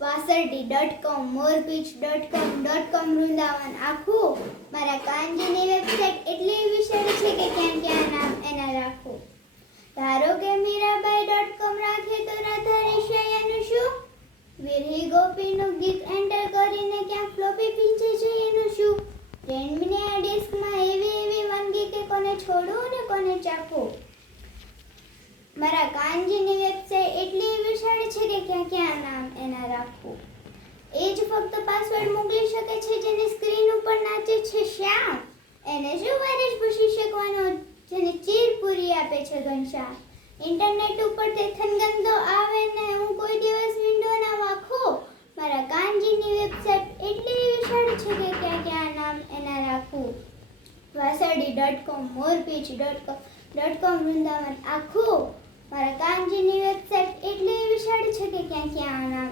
વાસરડી.com, મોરપીંછ.com, વૃંદાવન આખું. મારા કાનજીની વેબસાઇટ એટલી વિશાળ છે કે ક્યાં ક્યાં નામ એના રાખું. ધારો કે મીરાબાઈ.com રાખે તો રાધા રેશિયાનું શું? વિરહી ગોપીનું ગીત એન્ટર કરીને ક્યાં ફ્લોપી પીંછે છે એનું શું? ટ્રેન્ડને આ ડિસ્કમાં એવી વાનગી કે કોને છોડવું ને કોને ચાખવું. મારા કાનજીની વેબસાઇટ એટલી વિશાળ છે કે ક્યાં ક્યાં નામ એના રાખવું. એ જ ફક્ત પાસવર્ડ મોકલી શકે છે જેની સ્ક્રીન ઉપર નાચે છે શ્યામ. એને શું વાયરસ ઘૂસી શકવાનો જેને ચીર પૂરી આપે છે ઘનશ્યામ. ઇન્ટરનેટ ઉપર તે થનગંદો આવે ને હું કોઈ દિવસ વિન્ડો ના વાખું. મારા કાનજીની વેબસાઇટ એટલી વિશાળ છે કે ક્યાં ક્યાં નામ એના રાખવું. વાસરડી.com, મોરપીંછ.com, વૃંદાવન આખું. મારા કાનજીની વેબસાઇટ એટલી વિશાળ છે કે ક્યાં ક્યાં નામ